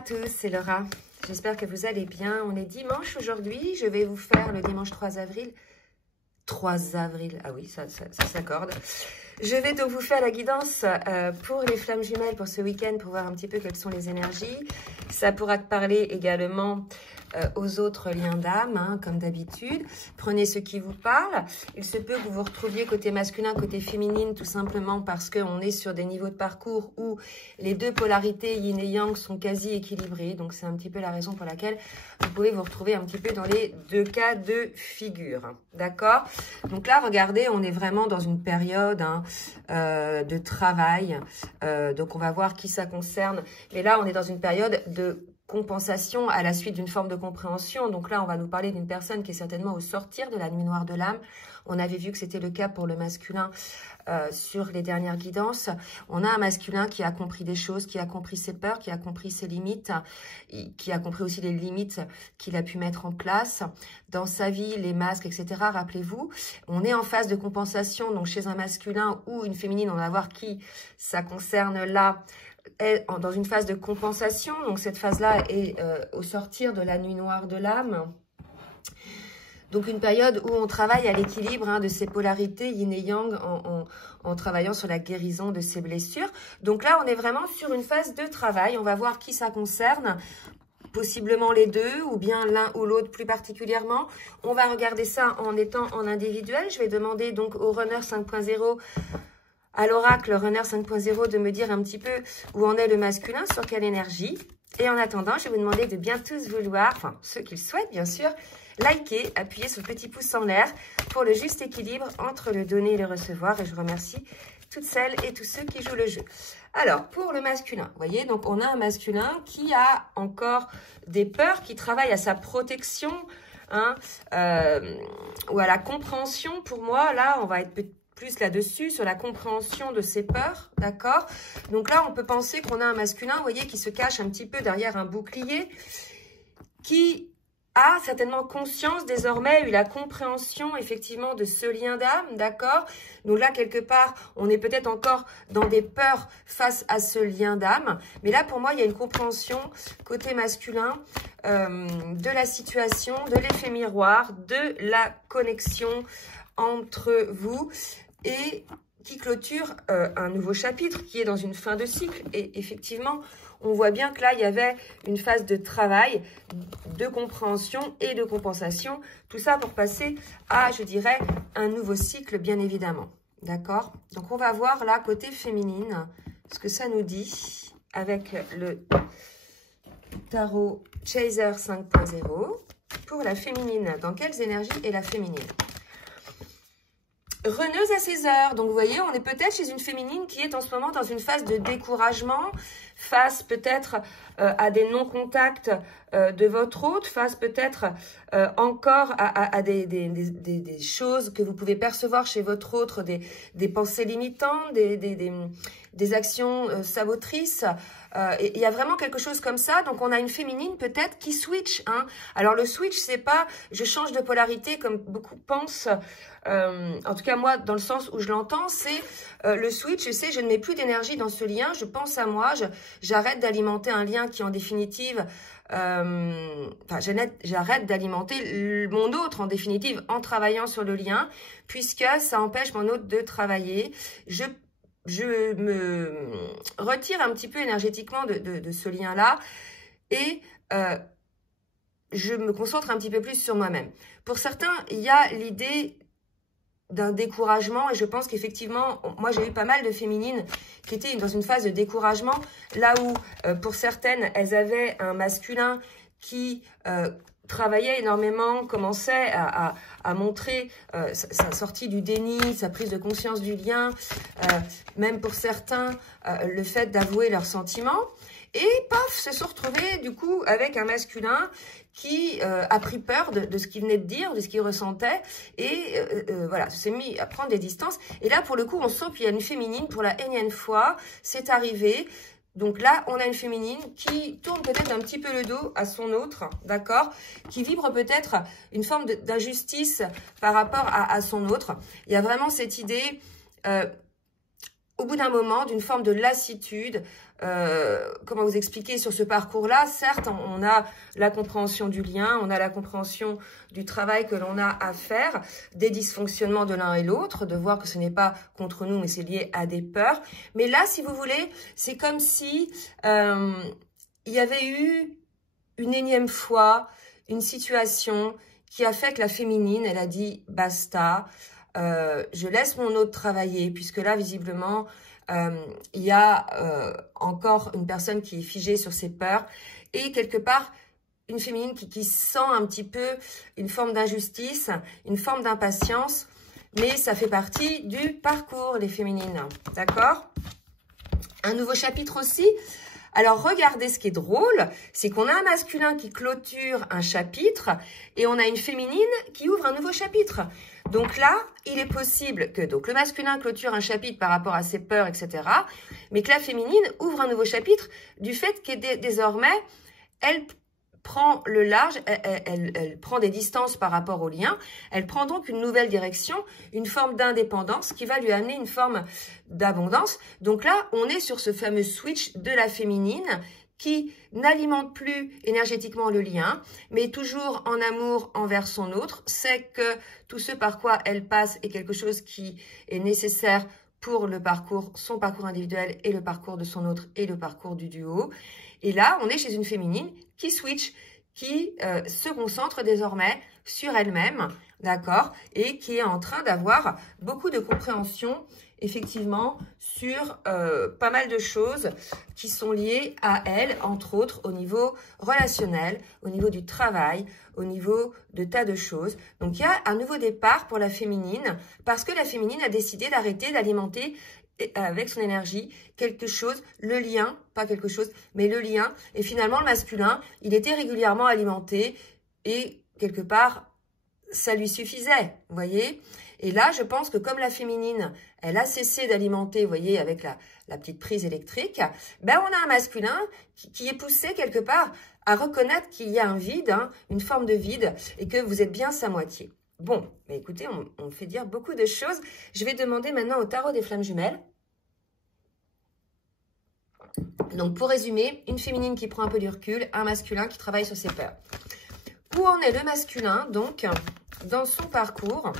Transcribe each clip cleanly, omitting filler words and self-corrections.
à tous, c'est Laura. J'espère que vous allez bien. On est dimanche aujourd'hui. Je vais vous faire le dimanche 3 avril. 3 avril, ah oui, ça s'accorde. Je vais donc vous faire la guidance pour les flammes jumelles pour ce week-end, pour voir un petit peu quelles sont les énergies. Ça pourra te parler également aux autres liens d'âme, hein, comme d'habitude. Prenez ce qui vous parle. Il se peut que vous vous retrouviez côté masculin, côté féminine, tout simplement parce qu'on est sur des niveaux de parcours où les deux polarités yin et yang sont quasi équilibrées. Donc, c'est un petit peu la raison pour laquelle vous pouvez vous retrouver un petit peu dans les deux cas de figure. D'accord? Donc là, regardez, on est vraiment dans une période de travail. Donc, on va voir qui ça concerne. Mais là, on est dans une période de compensation à la suite d'une forme de compréhension. Donc là, on va nous parler d'une personne qui est certainement au sortir de la nuit noire de l'âme. On avait vu que c'était le cas pour le masculin sur les dernières guidances. On a un masculin qui a compris des choses, qui a compris ses peurs, qui a compris ses limites, qui a compris aussi les limites qu'il a pu mettre en place dans sa vie, les masques, etc. Rappelez-vous, on est en phase de compensation, donc chez un masculin ou une féminine, on va voir qui ça concerne là, est dans une phase de compensation. Donc cette phase-là est au sortir de la nuit noire de l'âme. Donc une période où on travaille à l'équilibre de ces polarités yin et yang en travaillant sur la guérison de ces blessures. Donc là, on est vraiment sur une phase de travail. On va voir qui ça concerne. Possiblement les deux ou bien l'un ou l'autre plus particulièrement. On va regarder ça en étant en individuel. Je vais demander donc au runner 5.0 à l'oracle Runner 5.0 de me dire un petit peu où en est le masculin, sur quelle énergie. Et en attendant, je vais vous demander de bien tous vouloir, enfin ceux qui le souhaitent bien sûr, liker, appuyer sur le petit pouce en l'air pour le juste équilibre entre le donner et le recevoir. Et je remercie toutes celles et tous ceux qui jouent le jeu. Alors, pour le masculin, vous voyez, donc on a un masculin qui a encore des peurs, qui travaille à sa protection, ou à la compréhension. Pour moi, là, on va être plus là-dessus, sur la compréhension de ses peurs, d'accord? Donc là, on peut penser qu'on a un masculin, vous voyez, qui se cache un petit peu derrière un bouclier, qui a certainement conscience désormais, eu la compréhension effectivement de ce lien d'âme, d'accord? Donc là, quelque part, on est peut-être encore dans des peurs face à ce lien d'âme. Mais là, pour moi, il y a une compréhension côté masculin de la situation, de l'effet miroir, de la connexion entre vous et qui clôture un nouveau chapitre qui est dans une fin de cycle. Et effectivement, on voit bien que là, il y avait une phase de travail, de compréhension et de compensation. Tout ça pour passer à, je dirais, un nouveau cycle, bien évidemment. D'accord? Donc, on va voir là, côté féminine, ce que ça nous dit avec le tarot Chaser 5.0. Pour la féminine, dans quelles énergies est la féminine? Reneuse à 16 heures. Donc, vous voyez, on est peut-être chez une féminine qui est en ce moment dans une phase de découragement, face peut-être à des non-contacts de votre hôte, face peut-être encore à des choses que vous pouvez percevoir chez votre autre, des pensées limitantes, des actions sabotrices. Il y a vraiment quelque chose comme ça. Donc, on a une féminine peut-être qui switch. Alors, le switch, c'est pas je change de polarité comme beaucoup pensent. En tout cas, moi, dans le sens où je l'entends, c'est le switch, c'est je ne mets plus d'énergie dans ce lien, je pense à moi, j'arrête d'alimenter un lien qui, en définitive, j'arrête d'alimenter mon autre, en définitive, en travaillant sur le lien, puisque ça empêche mon autre de travailler. Je me retire un petit peu énergétiquement de ce lien-là et je me concentre un petit peu plus sur moi-même. Pour certains, il y a l'idée d'un découragement et je pense qu'effectivement, moi j'ai eu pas mal de féminines qui étaient dans une phase de découragement, là où pour certaines, elles avaient un masculin qui travaillait énormément, commençait à montrer sa sortie du déni, sa prise de conscience du lien, même pour certains, le fait d'avouer leurs sentiments. Et paf, se sont retrouvés du coup avec un masculin qui a pris peur de ce qu'il venait de dire, de ce qu'il ressentait, et voilà, s'est mis à prendre des distances. Et là, pour le coup, on sent qu'il y a une féminine, pour la énième fois, c'est arrivé. Donc là, on a une féminine qui tourne peut-être un petit peu le dos à son autre, d'accord? Qui vibre peut-être une forme d'injustice par rapport à son autre. Il y a vraiment cette idée... au bout d'un moment, d'une forme de lassitude. Comment vous expliquer sur ce parcours-là? Certes, on a la compréhension du lien, on a la compréhension du travail que l'on a à faire, des dysfonctionnements de l'un et l'autre, de voir que ce n'est pas contre nous, mais c'est lié à des peurs. Mais là, si vous voulez, c'est comme si il y avait eu une énième fois une situation qui a fait que la féminine, elle a dit basta, je laisse mon autre travailler, puisque là, visiblement, il y a encore une personne qui est figée sur ses peurs et quelque part, une féminine qui sent un petit peu une forme d'injustice, une forme d'impatience, mais ça fait partie du parcours, les féminines, d'accord? Un nouveau chapitre aussi. Alors, regardez ce qui est drôle, c'est qu'on a un masculin qui clôture un chapitre et on a une féminine qui ouvre un nouveau chapitre. Donc là, il est possible que le masculin clôture un chapitre par rapport à ses peurs, etc., mais que la féminine ouvre un nouveau chapitre du fait que désormais, elle prend le large, elle prend des distances par rapport au lien, elle prend donc une nouvelle direction, une forme d'indépendance qui va lui amener une forme d'abondance. Donc là, on est sur ce fameux switch de la féminine qui n'alimente plus énergétiquement le lien, mais toujours en amour envers son autre, c'est que tout ce par quoi elle passe est quelque chose qui est nécessaire pour le parcours, son parcours individuel et le parcours de son autre et le parcours du duo. Et là, on est chez une féminine qui switch, qui se concentre désormais sur elle-même, d'accord, et qui est en train d'avoir beaucoup de compréhension, effectivement, sur pas mal de choses qui sont liées à elle, entre autres au niveau relationnel, au niveau du travail, au niveau de tas de choses. Donc, il y a un nouveau départ pour la féminine, parce que la féminine a décidé d'arrêter d'alimenter avec son énergie, quelque chose, le lien, pas quelque chose, mais le lien. Et finalement, le masculin, il était régulièrement alimenté et quelque part, ça lui suffisait, vous voyez. Et là, je pense que comme la féminine, elle a cessé d'alimenter, vous voyez, avec la petite prise électrique, ben on a un masculin qui est poussé quelque part à reconnaître qu'il y a un vide, hein, une forme de vide, et que vous êtes bien sa moitié. Bon, mais écoutez, on fait dire beaucoup de choses. Je vais demander maintenant au tarot des flammes jumelles. Donc, pour résumer, une féminine qui prend un peu du recul, un masculin qui travaille sur ses peurs. Où en est le masculin, donc, dans son parcours?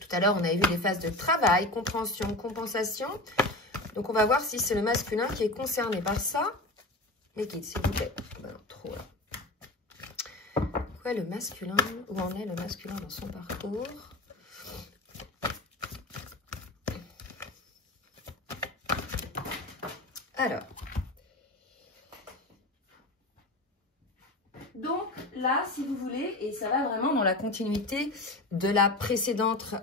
Tout à l'heure, on avait vu les phases de travail, compréhension, compensation. Donc, on va voir si c'est le masculin qui est concerné par ça. Les guides, s'il vous plaît. Ben non, trop là. Quoi, le masculin? Où en est le masculin dans son parcours? Alors, donc là, si vous voulez, et ça va vraiment dans la continuité de la précédente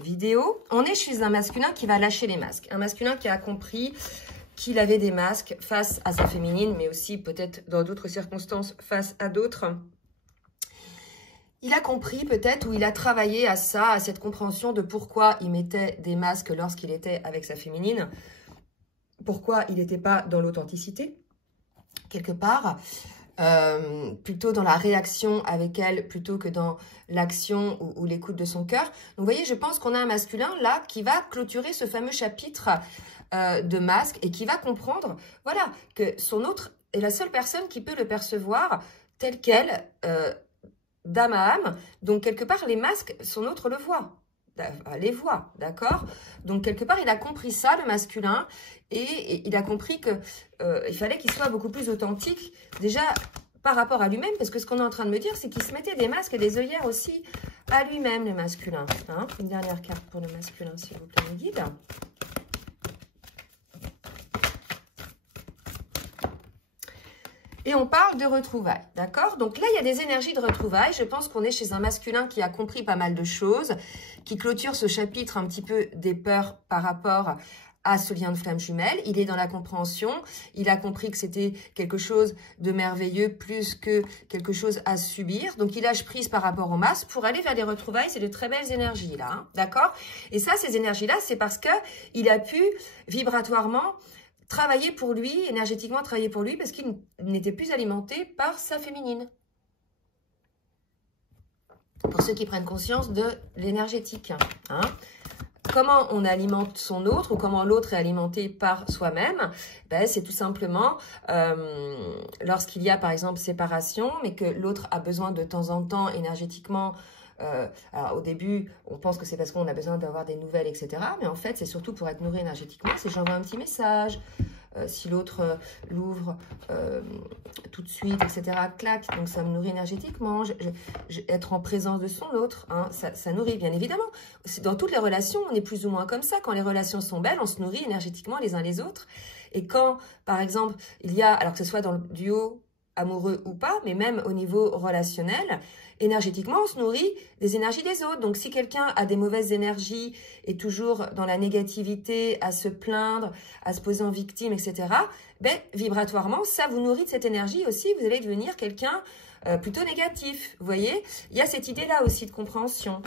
vidéo, on est chez un masculin qui va lâcher les masques. Un masculin qui a compris qu'il avait des masques face à sa féminine, mais aussi peut-être dans d'autres circonstances face à d'autres. Il a compris peut-être, ou il a travaillé à ça, à cette compréhension de pourquoi il mettait des masques lorsqu'il était avec sa féminine. Pourquoi il n'était pas dans l'authenticité, quelque part, plutôt dans la réaction avec elle, plutôt que dans l'action ou l'écoute de son cœur. Donc, vous voyez, je pense qu'on a un masculin, là, qui va clôturer ce fameux chapitre de masque et qui va comprendre, voilà, que son autre est la seule personne qui peut le percevoir tel quel, d'âme à âme. Donc, quelque part, les masques, son autre le voit. Les voix, d'accord? Donc, quelque part, il a compris ça, le masculin, et il a compris que il fallait qu'il soit beaucoup plus authentique, déjà par rapport à lui-même, parce que ce qu'on est en train de me dire, c'est qu'il se mettait des masques et des œillères aussi à lui-même, le masculin. Hein? Une dernière carte pour le masculin, s'il vous plaît, mes guides. Et on parle de retrouvailles, d'accord? Donc là, il y a des énergies de retrouvailles. Je pense qu'on est chez un masculin qui a compris pas mal de choses, qui clôture ce chapitre un petit peu des peurs par rapport à ce lien de flamme jumelle. Il est dans la compréhension. Il a compris que c'était quelque chose de merveilleux plus que quelque chose à subir. Donc, il lâche prise par rapport au masque pour aller vers des retrouvailles. C'est de très belles énergies, là, hein, d'accord? Et ça, ces énergies-là, c'est parce que il a pu vibratoirement travailler pour lui, énergétiquement travailler pour lui, parce qu'il n'était plus alimenté par sa féminine. Pour ceux qui prennent conscience de l'énergétique. Hein. comment on alimente son autre ou comment l'autre est alimenté par soi-même, ben, c'est tout simplement lorsqu'il y a par exemple séparation, mais que l'autre a besoin de temps en temps énergétiquement. Alors au début, on pense que c'est parce qu'on a besoin d'avoir des nouvelles, etc. Mais en fait, c'est surtout pour être nourri énergétiquement. C'est j'envoie un petit message. Si l'autre l'ouvre tout de suite, etc., clac, donc ça me nourrit énergétiquement. Être en présence de son autre, hein, ça nourrit, bien évidemment. Dans toutes les relations, on est plus ou moins comme ça. Quand les relations sont belles, on se nourrit énergétiquement les uns les autres. Et quand, par exemple, il y a, alors que ce soit dans le duo amoureux ou pas, mais même au niveau relationnel, énergétiquement, on se nourrit des énergies des autres. Donc, si quelqu'un a des mauvaises énergies, est toujours dans la négativité, à se plaindre, à se poser en victime, etc., ben, vibratoirement, ça vous nourrit de cette énergie aussi. Vous allez devenir quelqu'un plutôt négatif. Vous voyez, il y a cette idée-là aussi de compréhension.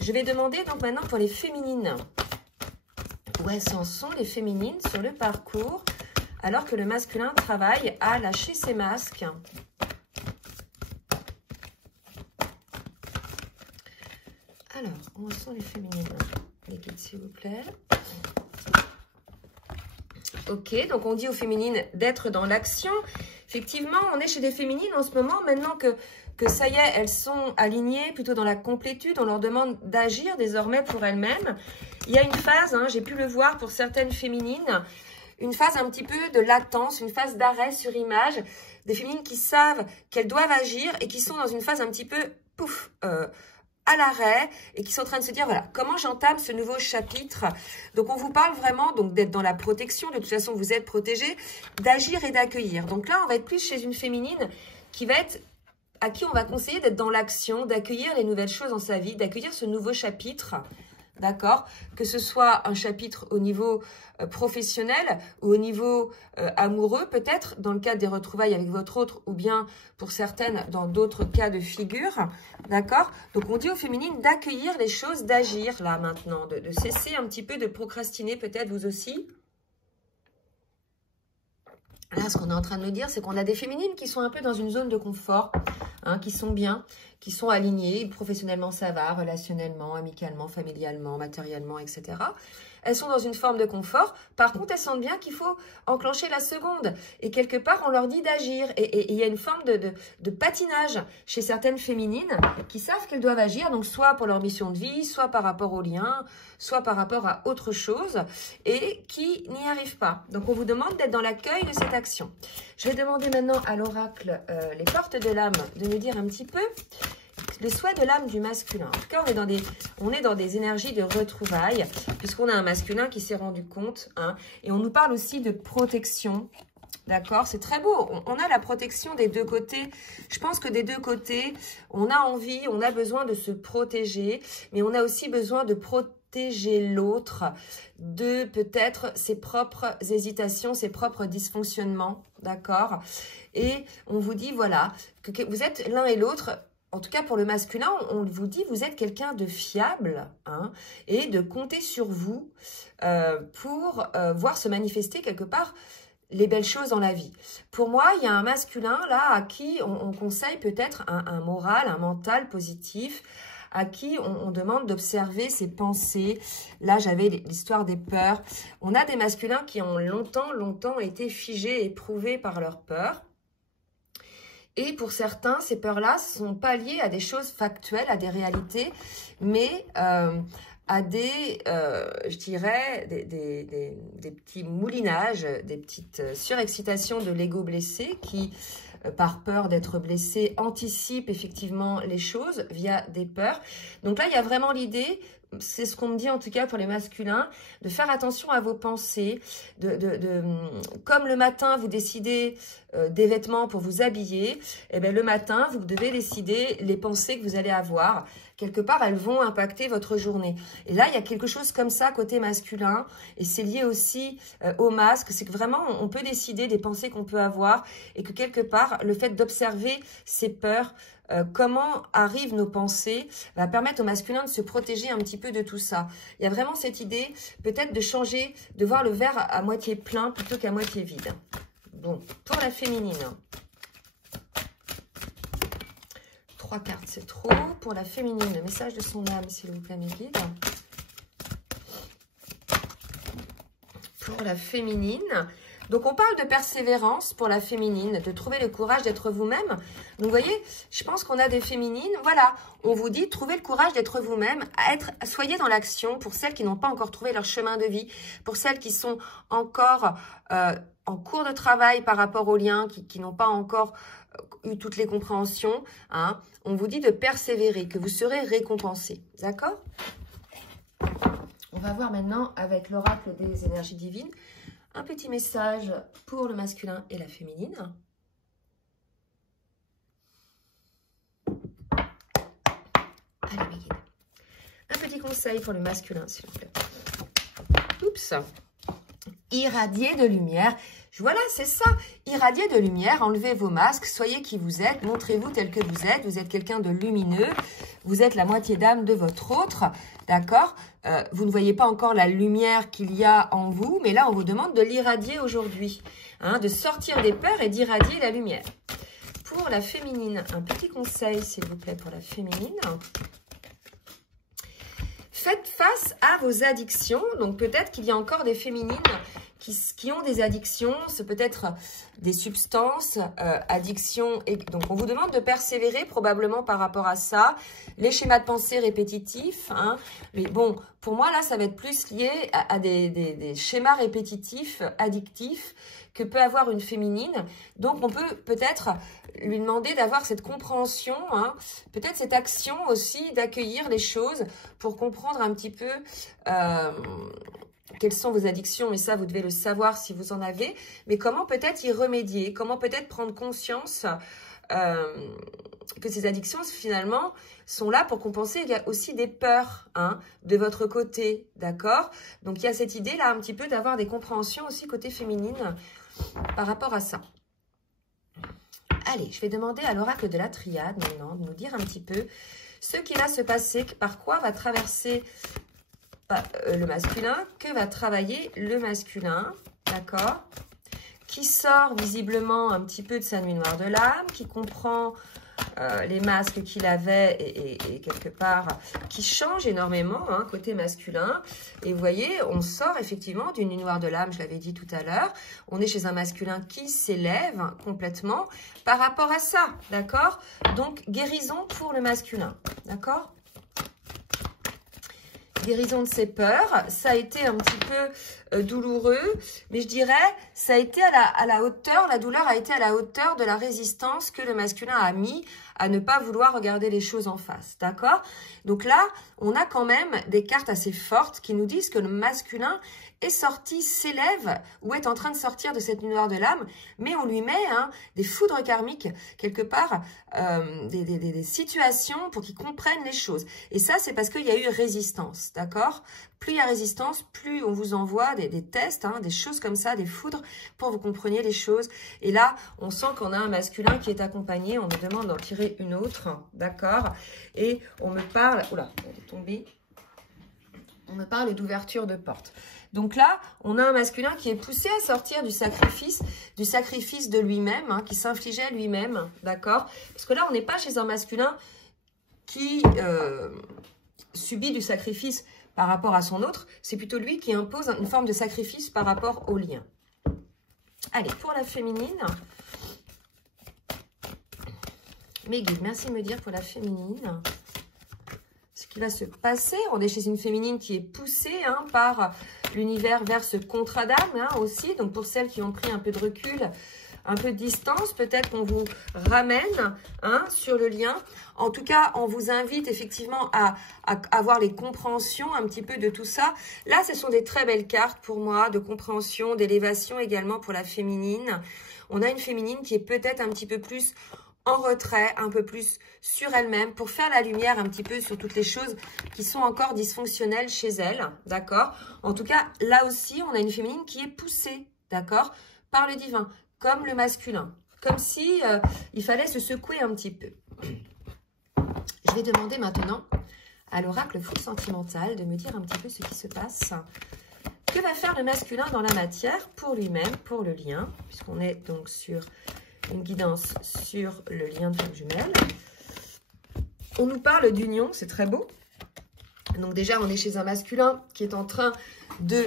Je vais demander donc maintenant pour les féminines. Où elles en sont les féminines sur le parcours alors que le masculin travaille à lâcher ses masques. Alors, où sont les féminines? Les guides, s'il vous plaît. Ok, donc on dit aux féminines d'être dans l'action. Effectivement, on est chez des féminines en ce moment, maintenant que ça y est, elles sont alignées plutôt dans la complétude. On leur demande d'agir désormais pour elles-mêmes. Il y a une phase, hein, j'ai pu le voir pour certaines féminines, une phase un petit peu de latence, une phase d'arrêt sur image, des féminines qui savent qu'elles doivent agir et qui sont dans une phase un petit peu, pouf, à l'arrêt et qui sont en train de se dire, voilà, comment j'entame ce nouveau chapitre. Donc, on vous parle vraiment donc d'être dans la protection, de toute façon, vous êtes protégé, d'agir et d'accueillir. Donc là, on va être plus chez une féminine qui va être, à qui on va conseiller d'être dans l'action, d'accueillir les nouvelles choses dans sa vie, d'accueillir ce nouveau chapitre. D'accord? Que ce soit un chapitre au niveau professionnel ou au niveau amoureux, peut-être, dans le cadre des retrouvailles avec votre autre, ou bien, pour certaines, dans d'autres cas de figure. D'accord? Donc, on dit aux féminines d'accueillir les choses, d'agir, là, maintenant, de cesser un petit peu de procrastiner, peut-être, vous aussi. Là, ce qu'on est en train de nous dire, c'est qu'on a des féminines qui sont un peu dans une zone de confort, hein, qui sont bien, qui sont alignées, professionnellement ça va, relationnellement, amicalement, familialement, matériellement, etc. Elles sont dans une forme de confort. Par contre, elles sentent bien qu'il faut enclencher la seconde. Et quelque part, on leur dit d'agir. Et il y a une forme de patinage chez certaines féminines qui savent qu'elles doivent agir, donc soit pour leur mission de vie, soit par rapport au lien, soit par rapport à autre chose, et qui n'y arrivent pas. Donc, on vous demande d'être dans l'accueil de cette action. Je vais demander maintenant à l'oracle, les portes de l'âme, de nous dire un petit peu le souhait de l'âme du masculin. En tout cas, on est dans des énergies de retrouvailles, puisqu'on a un masculin qui s'est rendu compte, hein, et on nous parle aussi de protection. D'accord, c'est très beau. On a la protection des deux côtés. Je pense que des deux côtés, on a envie, on a besoin de se protéger, mais on a aussi besoin de protéger l'autre de peut-être ses propres hésitations, ses propres dysfonctionnements. D'accord? Et on vous dit, voilà, que vous êtes l'un et l'autre. En tout cas, pour le masculin, on vous dit, vous êtes quelqu'un de fiable, hein, et de compter sur vous pour voir se manifester quelque part les belles choses dans la vie. Pour moi, il y a un masculin là à qui on conseille peut-être un moral, un mental positif, à qui on demande d'observer ses pensées. Là, j'avais l'histoire des peurs. On a des masculins qui ont longtemps été figés, éprouvés par leurs peurs. Et pour certains, ces peurs-là sont pas liées à des choses factuelles, à des réalités, mais à des, je dirais, des petits moulinages, des petites surexcitations de l'ego blessé qui, par peur d'être blessé, anticipent effectivement les choses via des peurs. Donc là, il y a vraiment l'idée, c'est ce qu'on me dit en tout cas pour les masculins, de faire attention à vos pensées, comme le matin vous décidez des vêtements pour vous habiller, et bien le matin vous devez décider les pensées que vous allez avoir. Quelque part, elles vont impacter votre journée. Et là, il y a quelque chose comme ça côté masculin, et c'est lié aussi au masque, c'est que vraiment, on peut décider des pensées qu'on peut avoir, et que quelque part, le fait d'observer ces peurs, comment arrivent nos pensées, va permettre au masculin de se protéger un petit peu de tout ça. Il y a vraiment cette idée, peut-être de changer, de voir le verre à moitié plein plutôt qu'à moitié vide. Bon, pour la féminine, 3 cartes, c'est trop. Pour la féminine, le message de son âme, s'il vous plaît, mes guides. pour la féminine. Donc, on parle de persévérance pour la féminine, de trouver le courage d'être vous-même. Donc, vous voyez, je pense qu'on a des féminines. Voilà, on vous dit, trouvez le courage d'être vous-même, soyez dans l'action pour celles qui n'ont pas encore trouvé leur chemin de vie, pour celles qui sont encore en cours de travail par rapport aux liens, qui n'ont pas encore eu toutes les compréhensions. Hein. On vous dit de persévérer, que vous serez récompensés. D'accord? On va voir maintenant avec l'oracle des énergies divines. Un petit message pour le masculin et la féminine. Allez, mes guides. Un petit conseil pour le masculin, s'il vous plaît. Oups. Irradier de lumière. Voilà, c'est ça. Irradier de lumière, enlevez vos masques, soyez qui vous êtes, montrez-vous tel que vous êtes. Vous êtes quelqu'un de lumineux. Vous êtes la moitié d'âme de votre autre. D'accord? Vous ne voyez pas encore la lumière qu'il y a en vous, mais là, on vous demande de l'irradier aujourd'hui. Hein, de sortir des peurs et d'irradier la lumière. Pour la féminine, un petit conseil, s'il vous plaît, pour la féminine. Faites face à vos addictions. Donc, peut-être qu'il y a encore des féminines qui ont des addictions. C'est peut-être des substances, addictions. Et donc, on vous demande de persévérer probablement par rapport à ça. Les schémas de pensée répétitifs. Hein. Mais bon, pour moi, là, ça va être plus lié à des schémas répétitifs, addictifs, que peut avoir une féminine. Donc, on peut peut-être lui demander d'avoir cette compréhension, hein, peut-être cette action aussi, d'accueillir les choses pour comprendre un petit peu quelles sont vos addictions. Mais ça, vous devez le savoir si vous en avez. Mais comment peut-être y remédier? Comment peut-être prendre conscience que ces addictions, finalement, sont là pour compenser. Il y a aussi des peurs hein, de votre côté, d'accord? Donc, il y a cette idée-là un petit peu d'avoir des compréhensions aussi côté féminine par rapport à ça. Allez, je vais demander à l'oracle de la triade maintenant de nous dire un petit peu ce qui va se passer, par quoi va traverser le masculin, que va travailler le masculin, d'accord? Qui sort visiblement un petit peu de sa nuit noire de l'âme, qui comprend les masques qu'il avait et quelque part qui change énormément hein, côté masculin. Et vous voyez, on sort effectivement d'une nuit noire de l'âme, je l'avais dit tout à l'heure. On est chez un masculin qui s'élève complètement par rapport à ça, d'accord? Donc, guérison pour le masculin, d'accord? Guérison de ses peurs, ça a été un petit peu douloureux, mais je dirais, ça a été à la hauteur, la douleur a été à la hauteur de la résistance que le masculin a mis à ne pas vouloir regarder les choses en face, d'accord? Donc là, on a quand même des cartes assez fortes qui nous disent que le masculin est sorti, s'élève ou est en train de sortir de cette nuit noire de l'âme, mais on lui met hein, des foudres karmiques, quelque part, des situations pour qu'il comprenne les choses. Et ça, c'est parce qu'il y a eu résistance, d'accord? Plus il y a résistance, plus on vous envoie des tests, hein, des choses comme ça, des foudres, pour que vous compreniez les choses. Et là, on sent qu'on a un masculin qui est accompagné, on me demande d'en tirer une autre, d'accord? Et on me parle, oula, elle est tombée, on me parle d'ouverture de porte. Donc là, on a un masculin qui est poussé à sortir du sacrifice de lui-même, hein, qui s'infligeait lui-même, d'accord? Parce que là, on n'est pas chez un masculin qui subit du sacrifice par rapport à son autre, c'est plutôt lui qui impose une forme de sacrifice par rapport au lien. Allez, pour la féminine, mes guides, merci de me dire pour la féminine ce qui va se passer. On est chez une féminine qui est poussée hein, par l'univers vers ce contrat d'âme hein, aussi. Donc pour celles qui ont pris un peu de recul, un peu de distance, peut-être qu'on vous ramène hein, sur le lien. En tout cas, on vous invite effectivement à avoir les compréhensions un petit peu de tout ça. Là, ce sont des très belles cartes pour moi, de compréhension, d'élévation également pour la féminine. On a une féminine qui est peut-être un petit peu plus en retrait, un peu plus sur elle-même, pour faire la lumière un petit peu sur toutes les choses qui sont encore dysfonctionnelles chez elle, d'accord? En tout cas, là aussi, on a une féminine qui est poussée, d'accord? Par le divin, comme le masculin, comme si il fallait se secouer un petit peu. Je vais demander maintenant à l'oracle fou sentimental de me dire un petit peu ce qui se passe. Que va faire le masculin dans la matière pour lui-même, pour le lien, puisqu'on est donc sur une guidance sur le lien de flamme jumelle. On nous parle d'union, c'est très beau. Donc déjà, on est chez un masculin qui est en train de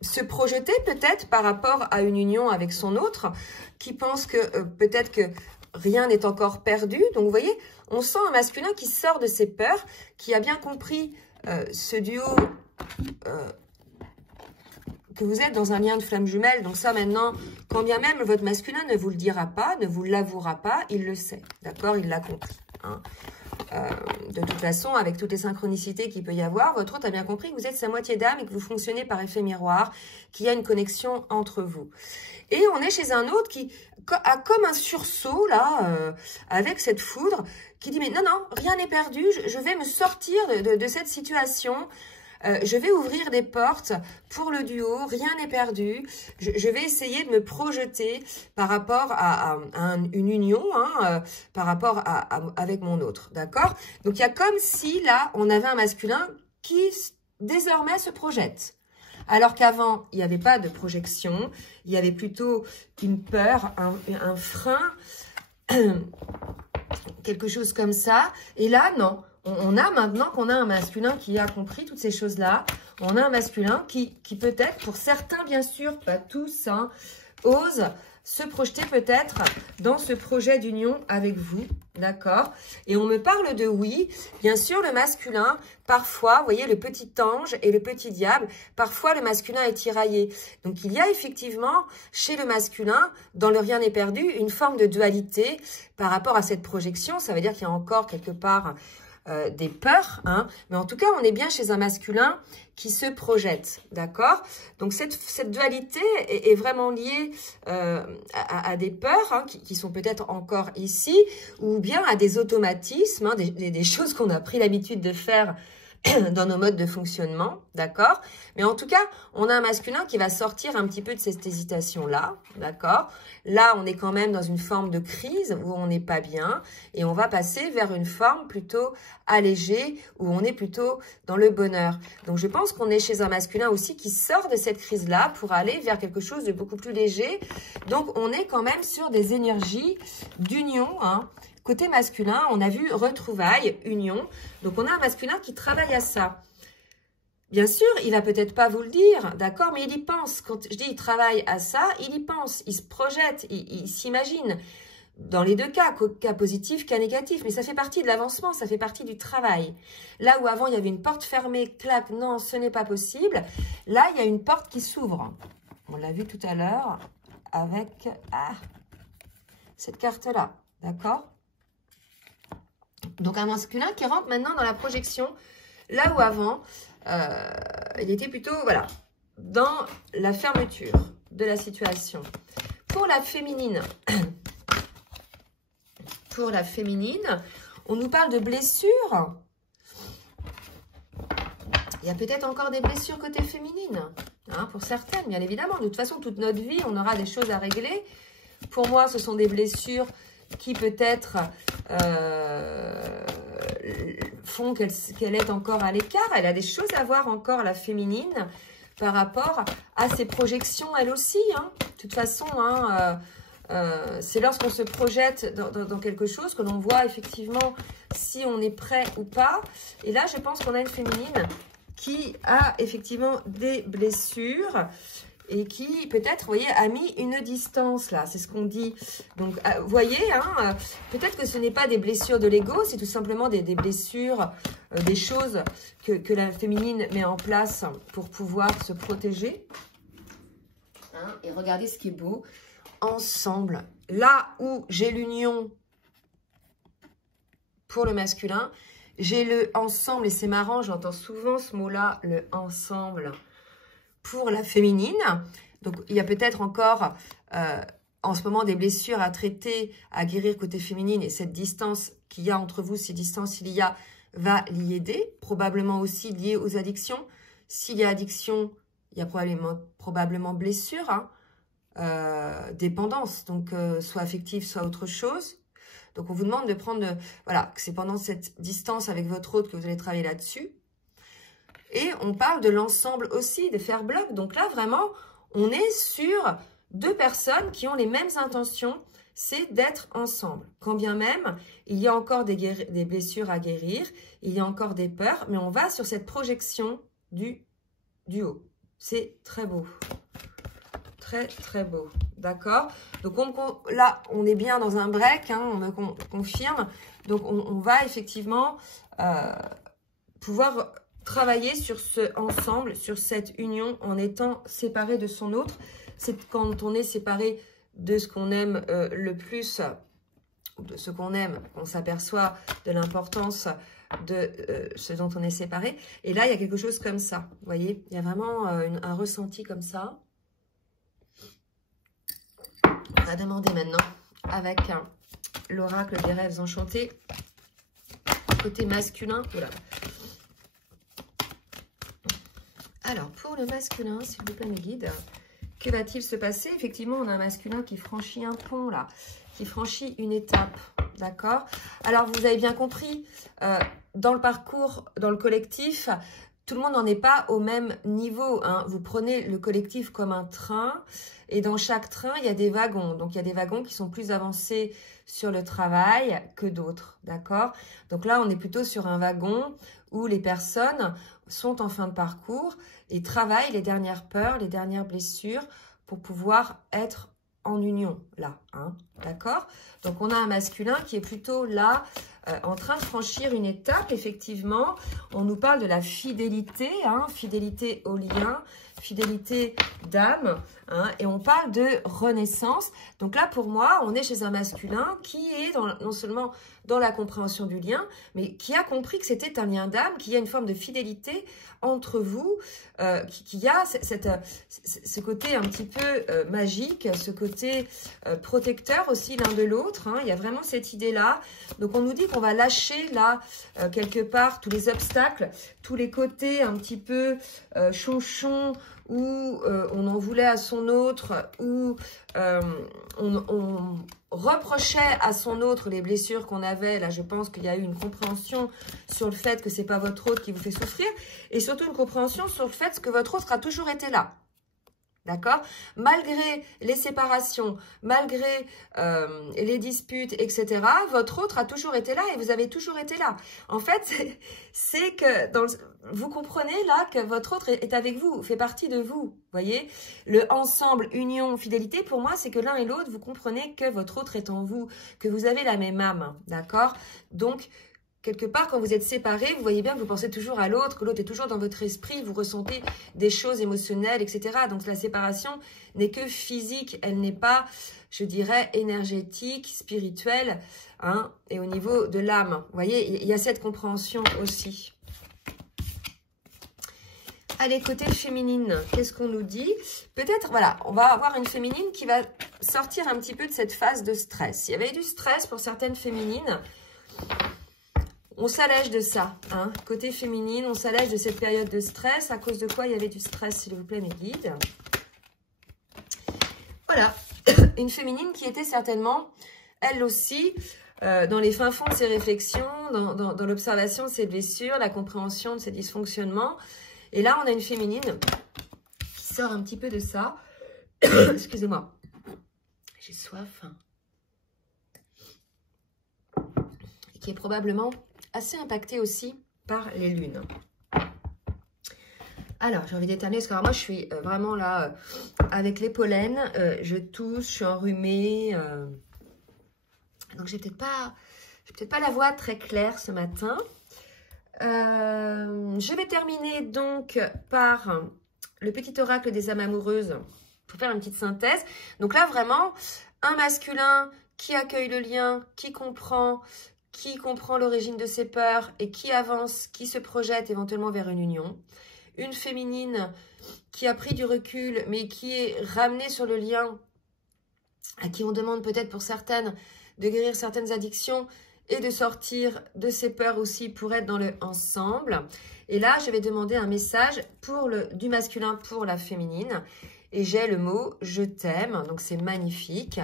se projeter peut-être par rapport à une union avec son autre, qui pense que peut-être que rien n'est encore perdu. Donc vous voyez, on sent un masculin qui sort de ses peurs, qui a bien compris ce duo, que vous êtes dans un lien de flamme jumelle. Donc ça maintenant, quand bien même votre masculin ne vous le dira pas, ne vous l'avouera pas, il le sait. D'accord? Il l'a compris. Hein. De toute façon, avec toutes les synchronicités qu'il peut y avoir, votre autre a bien compris que vous êtes sa moitié d'âme et que vous fonctionnez par effet miroir, qu'il y a une connexion entre vous. Et on est chez un autre qui a comme un sursaut, là, avec cette foudre, qui dit, mais non, non, rien n'est perdu, je vais me sortir de cette situation. Je vais ouvrir des portes pour le duo, rien n'est perdu. Je vais essayer de me projeter par rapport à une union, hein, par rapport avec mon autre, d'accord? Donc, il y a comme si, là, on avait un masculin qui, désormais, se projette. Alors qu'avant, il n'y avait pas de projection, il y avait plutôt une peur, un frein, quelque chose comme ça. Et là, non. On a maintenant qu'on a un masculin qui a compris toutes ces choses-là. On a un masculin qui peut-être, pour certains bien sûr, pas tous, hein, ose se projeter peut-être dans ce projet d'union avec vous, d'accord? Et on me parle de oui, bien sûr le masculin, parfois, vous voyez le petit ange et le petit diable, parfois le masculin est tiraillé. Donc il y a effectivement chez le masculin, dans le rien n'est perdu, une forme de dualité par rapport à cette projection. Ça veut dire qu'il y a encore quelque part des peurs, hein, mais en tout cas, on est bien chez un masculin qui se projette, d'accord? Donc, cette dualité est vraiment liée à des peurs hein, qui sont peut-être encore ici, ou bien à des automatismes, hein, des choses qu'on a pris l'habitude de faire dans nos modes de fonctionnement, d'accord? Mais en tout cas, on a un masculin qui va sortir un petit peu de cette hésitation-là, d'accord? Là, on est quand même dans une forme de crise où on n'est pas bien et on va passer vers une forme plutôt allégée où on est plutôt dans le bonheur. Donc, je pense qu'on est chez un masculin aussi qui sort de cette crise-là pour aller vers quelque chose de beaucoup plus léger. Donc, on est quand même sur des énergies d'union, hein. Côté masculin, on a vu retrouvailles, union. Donc, on a un masculin qui travaille à ça. Bien sûr, il va peut-être pas vous le dire, d'accord, mais il y pense. Quand je dis il travaille à ça, il y pense, il se projette, il s'imagine. Dans les deux cas positif, cas négatif. Mais ça fait partie de l'avancement, ça fait partie du travail. Là où avant, il y avait une porte fermée, clac, non, ce n'est pas possible. Là, il y a une porte qui s'ouvre. On l'a vu tout à l'heure avec cette carte-là, d'accord? Donc, un masculin qui rentre maintenant dans la projection, là où avant, il était plutôt, voilà, dans la fermeture de la situation. Pour la féminine, on nous parle de blessures. Il y a peut-être encore des blessures côté féminine, hein, pour certaines, bien évidemment. De toute façon, toute notre vie, on aura des choses à régler. Pour moi, ce sont des blessures qui peut-être font qu'elle est encore à l'écart. Elle a des choses à voir encore, la féminine, par rapport à ses projections, elle aussi. Hein. De toute façon, hein, c'est lorsqu'on se projette dans quelque chose que l'on voit effectivement si on est prêt ou pas. Et là, je pense qu'on a une féminine qui a effectivement des blessures et qui, peut-être, vous voyez, a mis une distance, là. C'est ce qu'on dit. Donc, vous voyez, hein, peut-être que ce n'est pas des blessures de l'ego, c'est tout simplement des blessures, des choses que la féminine met en place pour pouvoir se protéger. Hein, et regardez ce qui est beau. Ensemble, là où j'ai l'union pour le masculin, j'ai le ensemble, et c'est marrant, j'entends souvent ce mot-là, le ensemble, pour la féminine. Donc, il y a peut-être encore en ce moment des blessures à traiter, à guérir côté féminine. Et cette distance qu'il y a entre vous, ces distances il y a, va l'y aider. Probablement aussi liée aux addictions. S'il y a addiction, il y a probablement blessure, hein, dépendance. Donc, soit affective, soit autre chose. Donc, on vous demande de prendre, voilà, que c'est pendant cette distance avec votre autre que vous allez travailler là-dessus. Et on parle de l'ensemble aussi, de faire bloc. Donc là, vraiment, on est sur deux personnes qui ont les mêmes intentions, c'est d'être ensemble. Quand bien même, il y a encore des blessures à guérir, il y a encore des peurs, mais on va sur cette projection du haut. C'est très beau. Très, très beau. D'accord? Donc, là, on est bien dans un break, hein, on me confirme. Donc, on va effectivement pouvoir travailler sur ce ensemble, sur cette union en étant séparé de son autre. C'est quand on est séparé de ce qu'on aime le plus, de ce qu'on aime, on s'aperçoit de l'importance de ce dont on est séparé. Et là, il y a quelque chose comme ça. Vous voyez, il y a vraiment un ressenti comme ça. On va demander maintenant, avec l'oracle des rêves enchantés, côté masculin. Voilà. Alors, pour le masculin, s'il vous plaît, mes guides, que va-t-il se passer? Effectivement, on a un masculin qui franchit un pont, là, qui franchit une étape, d'accord? Alors, vous avez bien compris, dans le parcours, dans le collectif, tout le monde n'en est pas au même niveau, hein. Vous prenez le collectif comme un train, et dans chaque train, il y a des wagons. Donc, il y a des wagons qui sont plus avancés sur le travail que d'autres, d'accord? Donc là, on est plutôt sur un wagon où les personnes sont en fin de parcours et travaillent les dernières peurs, les dernières blessures pour pouvoir être en union, là, hein, d'accord? Donc, on a un masculin qui est plutôt là, en train de franchir une étape, effectivement. On nous parle de la fidélité, hein, fidélité au lien, fidélité d'âme, hein, et on parle de renaissance. Donc là, pour moi, on est chez un masculin qui est non seulement dans la compréhension du lien, mais qui a compris que c'était un lien d'âme, qu'il y a une forme de fidélité entre vous, qu'il y a ce côté un petit peu magique, ce côté protecteur aussi l'un de l'autre, hein. Il y a vraiment cette idée-là. Donc, on nous dit qu'on va lâcher là, quelque part, tous les obstacles, tous les côtés un petit peu chonchon, où on en voulait à son autre, où on reprochait à son autre les blessures qu'on avait. Là, je pense qu'il y a eu une compréhension sur le fait que c'est pas votre autre qui vous fait souffrir, et surtout une compréhension sur le fait que votre autre a toujours été là. D'accord? Malgré les séparations, malgré les disputes, etc., votre autre a toujours été là et vous avez toujours été là. En fait, c'est que vous comprenez là que votre autre est avec vous, fait partie de vous. Voyez? Le ensemble, union, fidélité, pour moi, c'est que l'un et l'autre, vous comprenez que votre autre est en vous, que vous avez la même âme. D'accord? Donc, quelque part, quand vous êtes séparés, vous voyez bien que vous pensez toujours à l'autre, que l'autre est toujours dans votre esprit, vous ressentez des choses émotionnelles, etc. Donc, la séparation n'est que physique, elle n'est pas, je dirais, énergétique, spirituelle, hein, et au niveau de l'âme. Vous voyez, il y a cette compréhension aussi. Allez, côté féminine, qu'est-ce qu'on nous dit? Peut-être, voilà, on va avoir une féminine qui va sortir un petit peu de cette phase de stress. Il y avait du stress pour certaines féminines. On s'allège de ça, hein. Côté féminine, on s'allège de cette période de stress. À cause de quoi il y avait du stress, s'il vous plaît, mes guides? Voilà, une féminine qui était certainement, elle aussi, dans les fins fonds de ses réflexions, dans l'observation de ses blessures, la compréhension de ses dysfonctionnements. Et là, on a une féminine qui sort un petit peu de ça. Excusez-moi, j'ai soif. Qui est probablement assez impacté aussi par les lunes. Alors, j'ai envie d'éternuer parce que moi, je suis vraiment là avec les pollens. Je tousse, je suis enrhumée. Donc, j'ai peut-être pas la voix très claire ce matin. Je vais terminer donc par le petit oracle des âmes amoureuses pour faire une petite synthèse. Donc là, vraiment, un masculin qui accueille le lien, qui comprend l'origine de ses peurs et qui avance, qui se projette éventuellement vers une union. Une féminine qui a pris du recul, mais qui est ramenée sur le lien, à qui on demande peut-être pour certaines de guérir certaines addictions et de sortir de ses peurs aussi pour être dans le ensemble. Et là, je vais demander un message du masculin pour la féminine. Et j'ai le mot « je t'aime », donc c'est magnifique.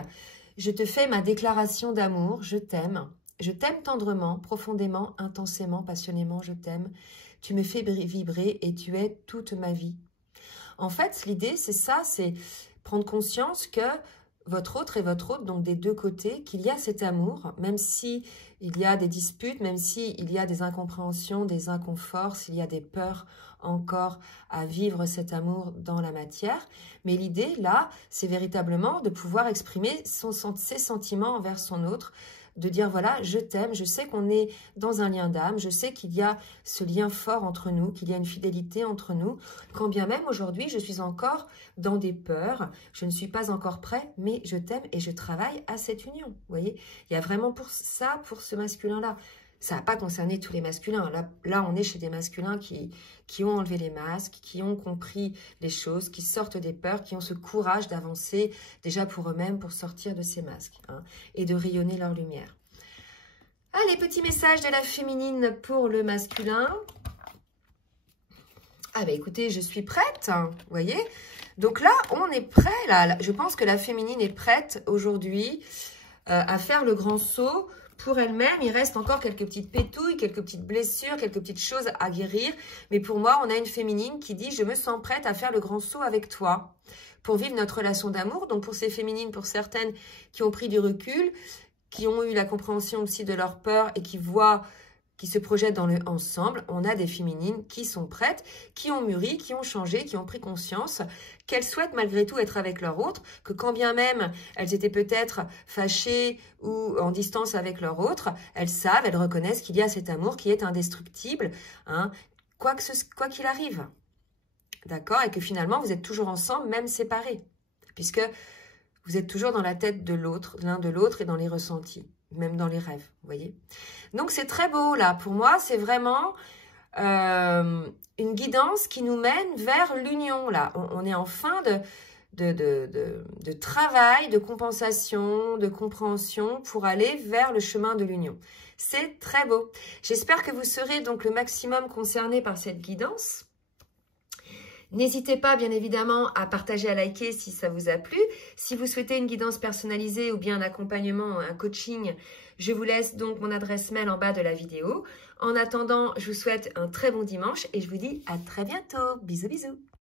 Je te fais ma déclaration d'amour, je t'aime. Je t'aime tendrement, profondément, intensément, passionnément, je t'aime. Tu me fais vibrer et tu es toute ma vie. En fait, l'idée, c'est ça, c'est prendre conscience que votre autre et votre autre, donc des deux côtés, qu'il y a cet amour, même si il y a des disputes, même si il y a des incompréhensions, des inconforts, s'il y a des peurs encore à vivre cet amour dans la matière. Mais l'idée, là, c'est véritablement de pouvoir exprimer ses sentiments envers son autre, de dire, voilà, je t'aime, je sais qu'on est dans un lien d'âme, je sais qu'il y a ce lien fort entre nous, qu'il y a une fidélité entre nous, quand bien même aujourd'hui, je suis encore dans des peurs, je ne suis pas encore prêt, mais je t'aime et je travaille à cette union. Vous voyez, il y a vraiment pour ça, pour ce masculin-là. Ça n'a pas concerné tous les masculins. Là, on est chez des masculins qui ont enlevé les masques, qui ont compris les choses, qui sortent des peurs, qui ont ce courage d'avancer déjà pour eux-mêmes, pour sortir de ces masques hein, et de rayonner leur lumière. Allez, petit message de la féminine pour le masculin. Ah bah écoutez, je suis prête, hein, vous voyez. Donc là, on est prêt. Là. Je pense que la féminine est prête aujourd'hui à faire le grand saut. Pour elle-même, il reste encore quelques petites pétouilles, quelques petites blessures, quelques petites choses à guérir. Mais pour moi, on a une féminine qui dit « Je me sens prête à faire le grand saut avec toi pour vivre notre relation d'amour. » Donc pour ces féminines, pour certaines qui ont pris du recul, qui ont eu la compréhension aussi de leur peur et qui se projettent dans le ensemble, on a des féminines qui sont prêtes, qui ont mûri, qui ont changé, qui ont pris conscience, qu'elles souhaitent malgré tout être avec leur autre, que quand bien même elles étaient peut-être fâchées ou en distance avec leur autre, elles savent, elles reconnaissent qu'il y a cet amour qui est indestructible, hein, quoi qu'il arrive. D'accord? Et que finalement, vous êtes toujours ensemble, même séparés, puisque vous êtes toujours dans la tête de l'autre, l'un de l'autre et dans les ressentis. Même dans les rêves, vous voyez. Donc, c'est très beau, là. Pour moi, c'est vraiment une guidance qui nous mène vers l'union, là. On est en fin de travail, de compensation, de compréhension pour aller vers le chemin de l'union. C'est très beau. J'espère que vous serez donc le maximum concerné par cette guidance. N'hésitez pas, bien évidemment, à partager, à liker si ça vous a plu. Si vous souhaitez une guidance personnalisée ou bien un accompagnement, un coaching, je vous laisse donc mon adresse mail en bas de la vidéo. En attendant, je vous souhaite un très bon dimanche et je vous dis à très bientôt. Bisous, bisous.